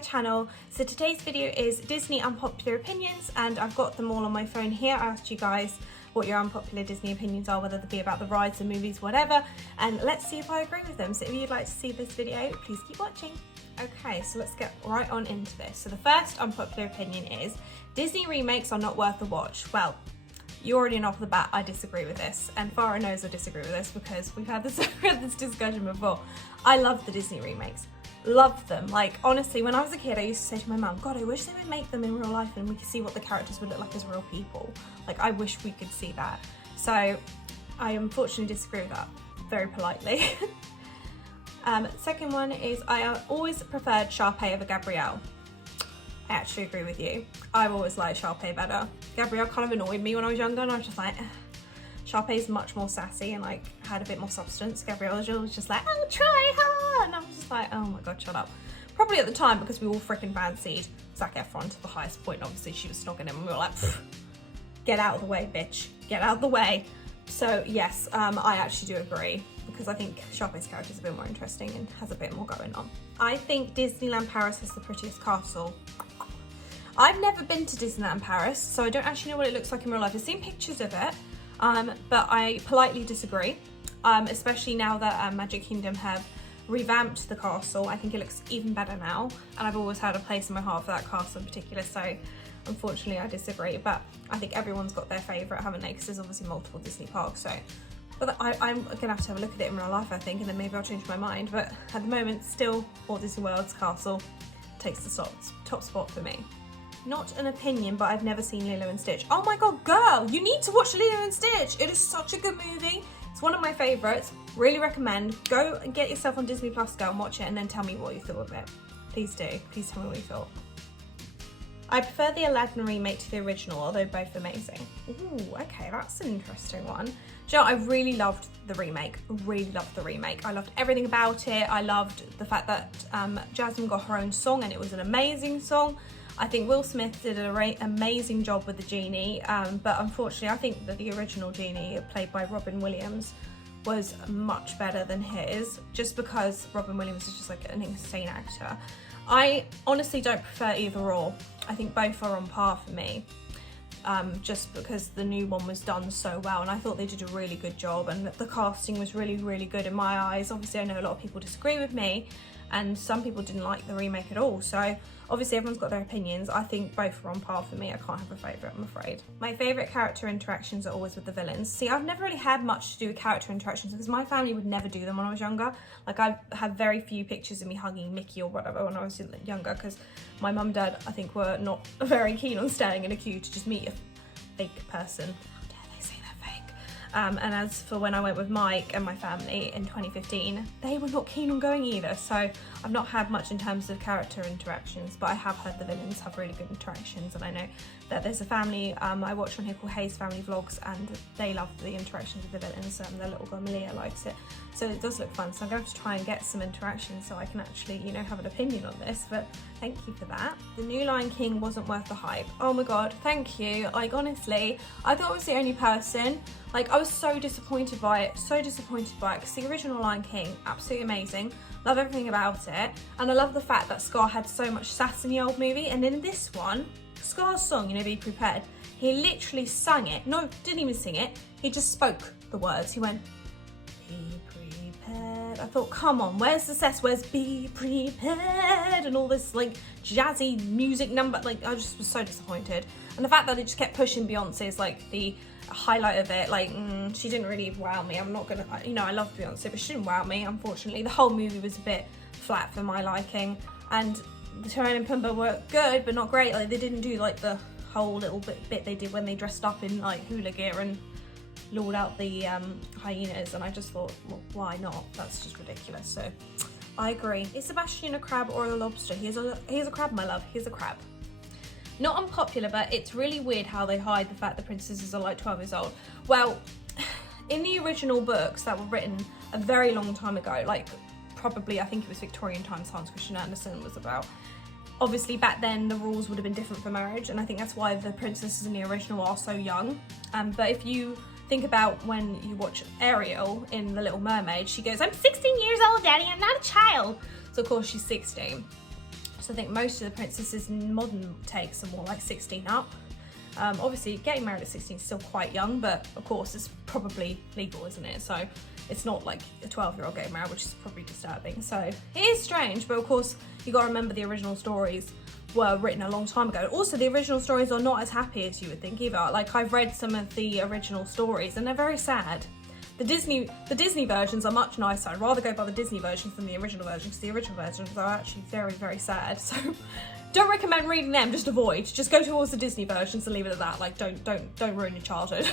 channel. So today's video is Disney unpopular opinions, and I've got them all on my phone here. I asked you guys what your unpopular Disney opinions are, whether they be about the rides, the movies, whatever, and let's see if I agree with them. So if you'd like to see this video, please keep watching. Okay, so let's get right on into this. So the first unpopular opinion is Disney remakes are not worth the watch. Well, you already know off the bat I disagree with this, and Farah knows I disagree with this because we've had this discussion before. I love the Disney remakes. Love them. Like, honestly, when I was a kid, I used to say to my mum, God, I wish they would make them in real life and we could see what the characters would look like as real people. Like, I wish we could see that. So I unfortunately disagree with that, very politely. Second one is I always preferred Sharpay over Gabrielle. I actually agree with you. I've always liked Sharpay better. Gabrielle kind of annoyed me when I was younger, and I was just like, Sharpay's much more sassy and like had a bit more substance. Gabrielle was just like, oh, try her, and I was just like, oh my god, shut up. Probably at the time because we all freaking fancied Zac Efron to the highest point. Obviously she was snogging him and we were like, get out of the way, bitch, get out of the way. So yes, I actually do agree, because I think Sharpay's character is a bit more interesting and has a bit more going on. I think Disneyland Paris has the prettiest castle. I've never been to Disneyland Paris, so I don't actually know what it looks like in real life. I've seen pictures of it, but I politely disagree, especially now that Magic Kingdom have revamped the castle. I think it looks even better now, and I've always had a place in my heart for that castle in particular, so unfortunately I disagree. But I think everyone's got their favourite, haven't they? Because there's obviously multiple Disney parks, so. But I'm gonna have to have a look at it in real life, I think, and then maybe I'll change my mind. But at the moment, still Walt Disney World's castle takes the top spot for me. Not an opinion, but I've never seen Lilo and Stitch. Oh my god, girl, you need to watch Lilo and Stitch. It is such a good movie. It's one of my favourites. Really recommend. Go and get yourself on Disney Plus, go and watch it, and then tell me what you thought of it. Please do. Please tell me what you thought. I prefer the Aladdin remake to the original, although both amazing. Ooh, okay, that's an interesting one. Do you know, I really loved the remake. Really loved the remake. I loved everything about it. I loved the fact that Jasmine got her own song, and it was an amazing song. I think Will Smith did an amazing job with the genie, but unfortunately I think that the original genie, played by Robin Williams, was much better than his, just because Robin Williams is just like an insane actor. I honestly don't prefer either or. I think both are on par for me, just because the new one was done so well, and I thought they did a really good job, and the casting was really, really good in my eyes. Obviously I know a lot of people disagree with me, and some people didn't like the remake at all, so obviously everyone's got their opinions. I think both are on par for me. I can't have a favourite, I'm afraid. My favourite character interactions are always with the villains. See, I've never really had much to do with character interactions because my family would never do them when I was younger. Like, I have very few pictures of me hugging Mickey or whatever when I was younger, because my mum and dad, I think, were not very keen on standing in a queue to just meet a fake person. And as for when I went with Mike and my family in 2015, they were not keen on going either. So I've not had much in terms of character interactions, but I have heard the villains have really good interactions. And I know that there's a family I watch on here called Hayes Family Vlogs, and they love the interactions with the villains. Their little girl Malia likes it. So it does look fun. So I'm going to have to try and get some interactions so I can actually, you know, have an opinion on this. But thank you for that. The new Lion King wasn't worth the hype. Oh my god, thank you. Like, honestly, I thought I was the only person. Like, I was so disappointed by it, because the original Lion King, absolutely amazing. Love everything about it. And I love the fact that Scar had so much sass in the old movie. And in this one, Scar's song, you know, Be Prepared, he literally sang it. No, didn't even sing it. He just spoke the words. He went, be prepared. I thought, come on, where's the sass? Where's be prepared? And all this, like, jazzy music number. Like, I just was so disappointed. And the fact that they just kept pushing Beyonce is like the highlight of it. Like, she didn't really wow me. I'm not gonna, you know, I love Beyonce, but she didn't wow me, unfortunately. The whole movie was a bit flat for my liking, and the Timon and Pumbaa were good but not great. Like, they didn't do like the whole little bit they did when they dressed up in like hula gear and lured out the hyenas, and I just thought, well, why not? That's just ridiculous. So I agree. Is Sebastian a crab or a lobster? He's a crab, my love. He's a crab. Not unpopular, but it's really weird how they hide the fact the princesses are like 12 years old. Well, in the original books that were written a very long time ago, like probably, I think it was Victorian times, Hans Christian Andersen was about. Obviously back then the rules would have been different for marriage, and I think that's why the princesses in the original are so young. But if you think about when you watch Ariel in The Little Mermaid, she goes, I'm 16 years old, Daddy, I'm not a child. So of course she's 16. So I think most of the princesses in modern takes are more like 16 up. Obviously getting married at 16 is still quite young, but of course it's probably legal, isn't it? So it's not like a 12-year-old getting married, which is probably disturbing. So it is strange, but of course you got to remember the original stories were written a long time ago. Also, the original stories are not as happy as you would think either. Like, I've read some of the original stories and they're very sad. The Disney versions are much nicer. I'd rather go by the Disney versions than the original versions, because the original versions are actually very, very sad. So don't recommend reading them, just avoid. Just go towards the Disney versions and leave it at that. Like, don't ruin your childhood.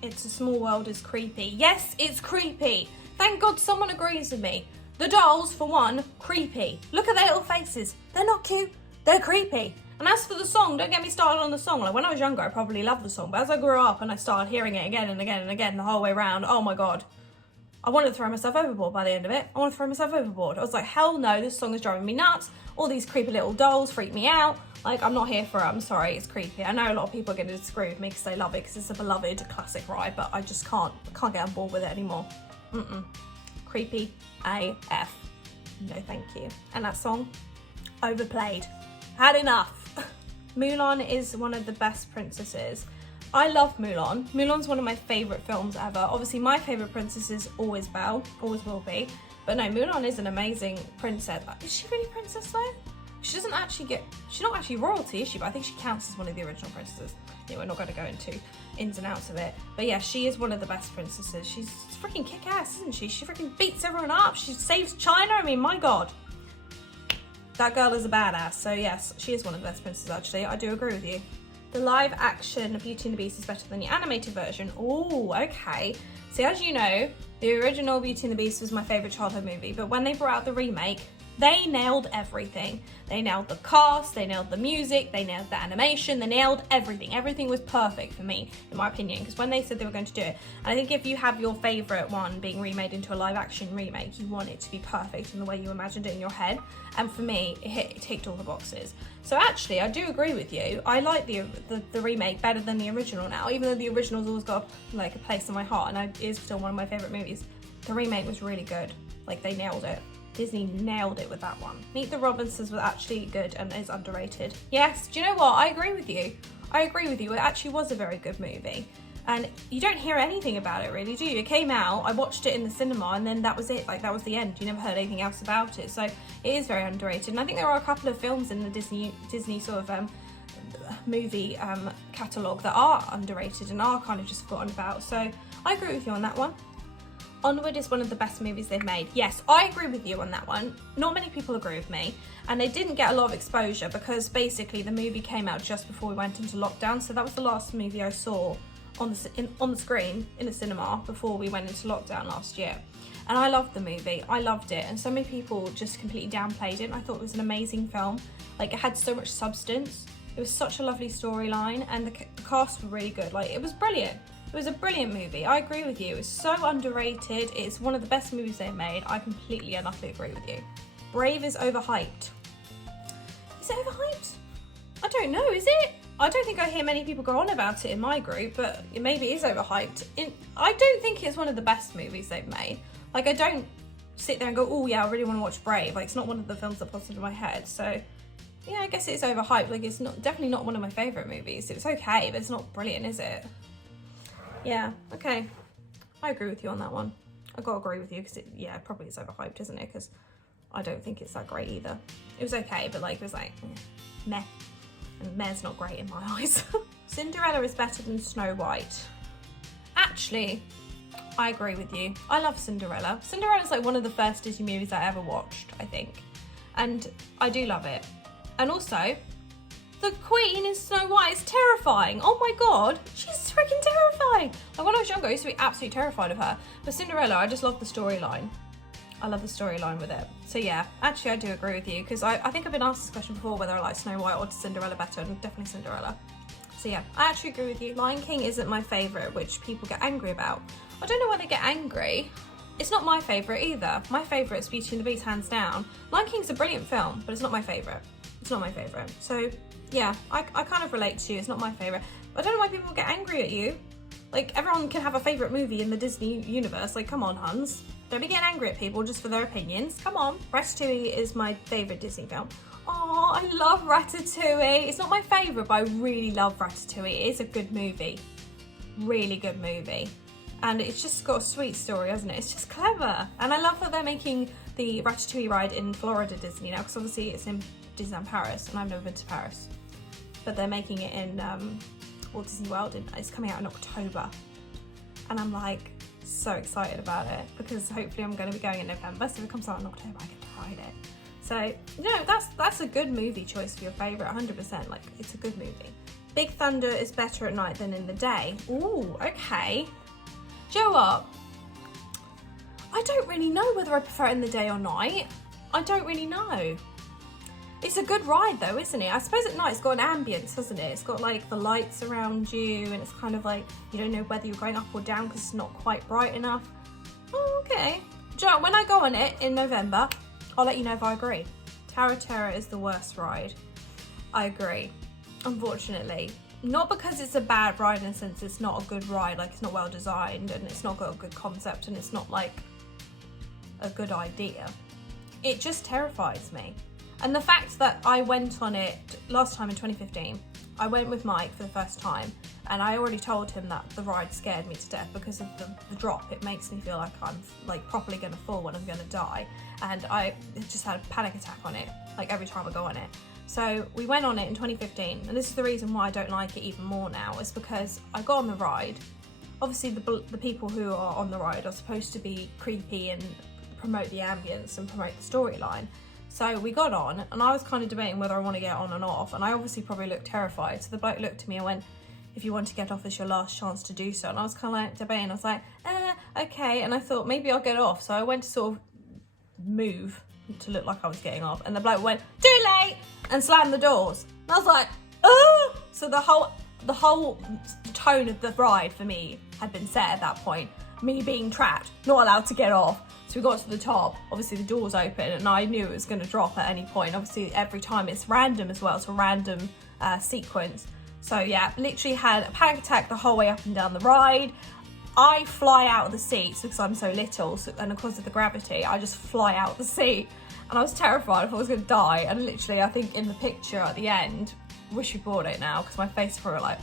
It's a Small World is creepy. Yes, it's creepy. Thank God someone agrees with me. The dolls, for one, creepy. Look at their little faces. They're not cute. They're creepy. And as for the song, don't get me started on the song. Like, when I was younger, I probably loved the song. But as I grew up and I started hearing it again and again and again the whole way around, oh my God. I wanted to throw myself overboard by the end of it. I wanted to throw myself overboard. I was like, hell no, this song is driving me nuts. All these creepy little dolls freak me out. Like, I'm not here for it. I'm sorry, it's creepy. I know a lot of people are going to disagree with me because they love it, because it's a beloved classic ride, but I just can't get on board with it anymore. Creepy AF. No, thank you. And that song, overplayed. Had enough. Mulan is one of the best princesses. I love Mulan. Mulan's one of my favourite films ever. Obviously, my favourite princess is always Belle, always will be. But no, Mulan is an amazing princess. Is she really princess though? She's not actually royalty, is she? But I think she counts as one of the original princesses. Yeah, we're not going to go into ins and outs of it. But yeah, she is one of the best princesses. She's freaking kick-ass, isn't she? She freaking beats everyone up. She saves China. I mean, my God. That girl is a badass. So yes, she is one of the best princesses, actually. I do agree with you. The live action Beauty and the Beast is better than the animated version. Oh, okay. See, as you know, the original Beauty and the Beast was my favourite childhood movie, but when they brought out the remake, they nailed everything. They nailed the cast, they nailed the music, they nailed the animation, they nailed everything. Everything was perfect for me, in my opinion, because when they said they were going to do it, and I think if you have your favourite one being remade into a live action remake, you want it to be perfect in the way you imagined it in your head. And for me, it ticked all the boxes. So actually, I do agree with you. I like the remake better than the original now, even though the original's always got like a place in my heart, and it is still one of my favourite movies. The remake was really good. Like, they nailed it. Disney nailed it with that one. Meet the Robinsons was actually good and is underrated. Yes, do you know what? I agree with you. I agree with you. It actually was a very good movie. And you don't hear anything about it really, do you? It came out, I watched it in the cinema, and then that was it. Like, that was the end. You never heard anything else about it. So it is very underrated. And I think there are a couple of films in the Disney sort of movie catalogue that are underrated and are kind of just forgotten about. So I agree with you on that one. Onward is one of the best movies they've made. Yes, I agree with you on that one. Not many people agree with me. And they didn't get a lot of exposure because basically the movie came out just before we went into lockdown. So that was the last movie I saw on the screen in the cinema before we went into lockdown last year. And I loved the movie. I loved it. And so many people just completely downplayed it. I thought it was an amazing film. Like, it had so much substance. It was such a lovely storyline, and the cast were really good. Like, it was brilliant. It was a brilliant movie. I agree with you. It's so underrated. It's one of the best movies they've made. I completely and utterly agree with you. Brave is overhyped. Is it overhyped? I don't know, is it? I don't think I hear many people go on about it in my group, but it maybe is overhyped. I don't think it's one of the best movies they've made. Like, I don't sit there and go, oh yeah, I really want to watch Brave. Like, it's not one of the films that pops into my head. So yeah, I guess it's overhyped. Like, it's definitely not one of my favourite movies. It's okay, but it's not brilliant, is it? Yeah, okay. I agree with you on that one. I gotta agree with you because yeah, probably is overhyped, isn't it? Because I don't think it's that great either. It was okay, but like, it was like, meh. And meh's not great in my eyes. Cinderella is better than Snow White. Actually, I agree with you. I love Cinderella. Cinderella's like one of the first Disney movies I ever watched, I think. And I do love it. And also, the Queen in Snow White is terrifying. Oh my God, she's freaking terrifying. Like, when I was younger, I used to be absolutely terrified of her. But Cinderella, I just love the storyline. I love the storyline with it. So yeah, actually I do agree with you, because I think I've been asked this question before, whether I like Snow White or Cinderella better, and definitely Cinderella. So yeah, I actually agree with you. Lion King isn't my favourite, which people get angry about. I don't know why they get angry. It's not my favourite either. My favourite is Beauty and the Beast, hands down. Lion King's a brilliant film, but it's not my favourite. It's not my favourite. So yeah, I kind of relate to you. It's not my favourite. But I don't know why people get angry at you. Like, everyone can have a favourite movie in the Disney universe. Like, come on, Huns. Don't be getting angry at people just for their opinions. Come on. Ratatouille is my favourite Disney film. Aww. I love Ratatouille. It's not my favourite, but I really love Ratatouille. It is a good movie. Really good movie. And it's just got a sweet story, hasn't it? It's just clever. And I love that they're making the Ratatouille ride in Florida Disney now, because obviously it's in Disneyland Paris, and I've never been to Paris. But they're making it in Walt Disney World. It's coming out in October. And I'm like so excited about it, because hopefully I'm going to be going in November. So if it comes out in October, I get to ride it. So, no, that's a good movie choice for your favourite, 100%. Like, it's a good movie. Big Thunder is better at night than in the day. Ooh, okay. Do you know what? I don't really know whether I prefer it in the day or night. I don't really know. It's a good ride though, isn't it? I suppose at night it's got an ambience, hasn't it? It's got like the lights around you, and it's kind of like you don't know whether you're going up or down because it's not quite bright enough. Oh, okay. Do you know, when I go on it in November, I'll let you know if I agree. Tower of Terror is the worst ride. I agree, unfortunately. Not because it's a bad ride in the sense it's not a good ride, like it's not well designed and it's not got a good concept and it's not like a good idea. It just terrifies me. And the fact that I went on it last time in 2015, I went with Mike for the first time, and I already told him that the ride scared me to death because of the drop. It makes me feel like I'm like properly gonna fall when I'm gonna die. And I just had a panic attack on it, like every time I go on it. So we went on it in 2015, and this is the reason why I don't like it even more now, is because I got on the ride. Obviously the people who are on the ride are supposed to be creepy and promote the ambience and promote the storyline. So we got on, and I was kind of debating whether I want to get on and off, and I obviously probably looked terrified. So the bloke looked at me and went, if you want to get off, it's your last chance to do so. And I was kind of like debating, I was like, okay. And I thought maybe I'll get off. So I went to sort of move to look like I was getting off, and the bloke went, too late, and slammed the doors. And I was like, oh! So the whole tone of the ride for me had been set at that point. Me being trapped, not allowed to get off. So we got to the top, obviously the doors open, and I knew it was going to drop at any point. Obviously every time it's random as well, it's a random sequence. So yeah, literally had a panic attack the whole way up and down the ride. I fly out of the seats because I'm so little, and because of the gravity, I just fly out of the seat. And I was terrified, I thought I was going to die. And literally, I think in the picture at the end, wish we bought it now, because my face for it, like,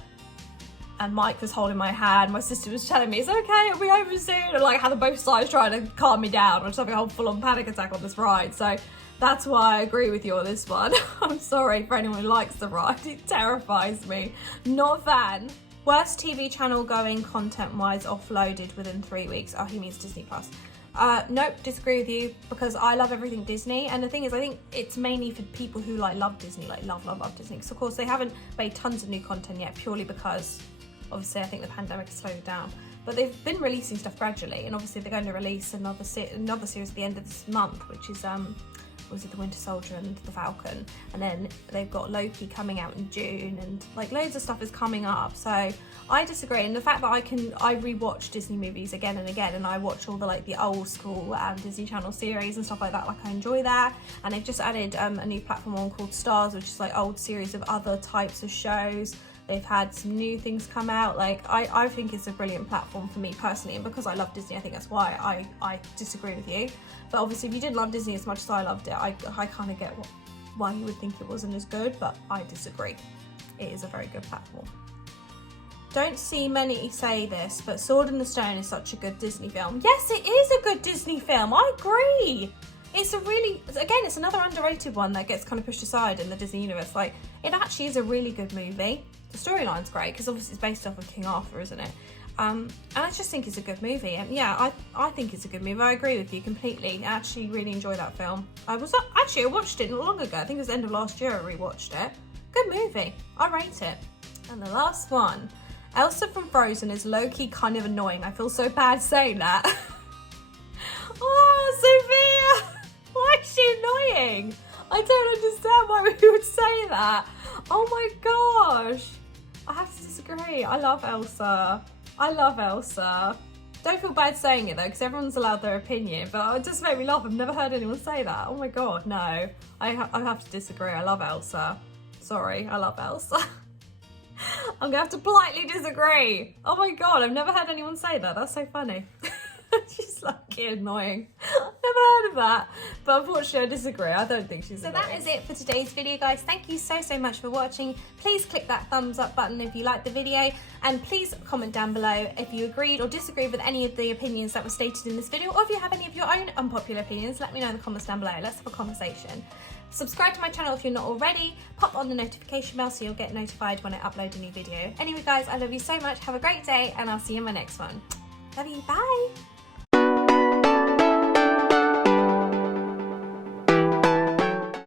and Mike was holding my hand, my sister was telling me, it's okay, it'll be over soon, and like how the both sides trying to calm me down. I was having a whole full-on panic attack on this ride, so that's why I agree with you on this one. I'm sorry for anyone who likes the ride, it terrifies me. Not a fan. Worst TV channel going content-wise offloaded within 3 weeks. Oh, he means Disney Plus. Nope, disagree with you, because I love everything Disney, and the thing is, I think it's mainly for people who like love Disney, like love Disney, because of course they haven't made tons of new content yet, purely because obviously I think the pandemic has slowed it down, but they've been releasing stuff gradually, and obviously they're going to release another series at the end of this month, which is was it the Winter Soldier and the Falcon, and then they've got Loki coming out in June, and like loads of stuff is coming up. So I disagree, and the fact that I rewatch Disney movies again and again, and I watch all the old school Disney Channel series and stuff like that, like I enjoy that. And they've just added a new platform on called Stars, which is like old series of other types of shows. They've had some new things come out. Like I think it's a brilliant platform for me personally, and because I love Disney, I think that's why I disagree with you. But obviously if you didn't love Disney as much as I loved it, I kind of get why you would think it wasn't as good, but I disagree. It is a very good platform. Don't see many say this, but Sword in the Stone is such a good Disney film. Yes, it is a good Disney film, I agree. It's a really, again, it's another underrated one that gets kind of pushed aside in the Disney universe. Like, it actually is a really good movie. The storyline's great, because obviously it's based off of King Arthur, isn't it? And I just think it's a good movie. And yeah, I think it's a good movie. I agree with you completely. I actually really enjoy that film. I watched it not long ago. I think it was the end of last year I rewatched it. Good movie. I rate it. And the last one. Elsa from Frozen is low-key kind of annoying. I feel so bad saying that. Oh, Sophia! Why is she annoying? I don't understand why we would say that. Oh my gosh. I have to disagree. I love Elsa. Don't feel bad saying it though, because everyone's allowed their opinion, but it just made me laugh. I've never heard anyone say that. Oh my god, no. I have to disagree. I love Elsa. Sorry, I love Elsa. I'm gonna have to politely disagree. Oh my god, I've never heard anyone say that. That's so funny. She's lucky annoying. Never heard of that. But unfortunately I disagree. I don't think she's annoying. So that is it for today's video, guys. Thank you so much for watching. Please click that thumbs up button if you liked the video, and please comment down below if you agreed or disagreed with any of the opinions that were stated in this video, or if you have any of your own unpopular opinions, let me know in the comments down below. Let's have a conversation. Subscribe to my channel if you're not already. Pop on the notification bell so you'll get notified when I upload a new video. Anyway guys, I love you so much. Have a great day, and I'll see you in my next one. Love you, bye.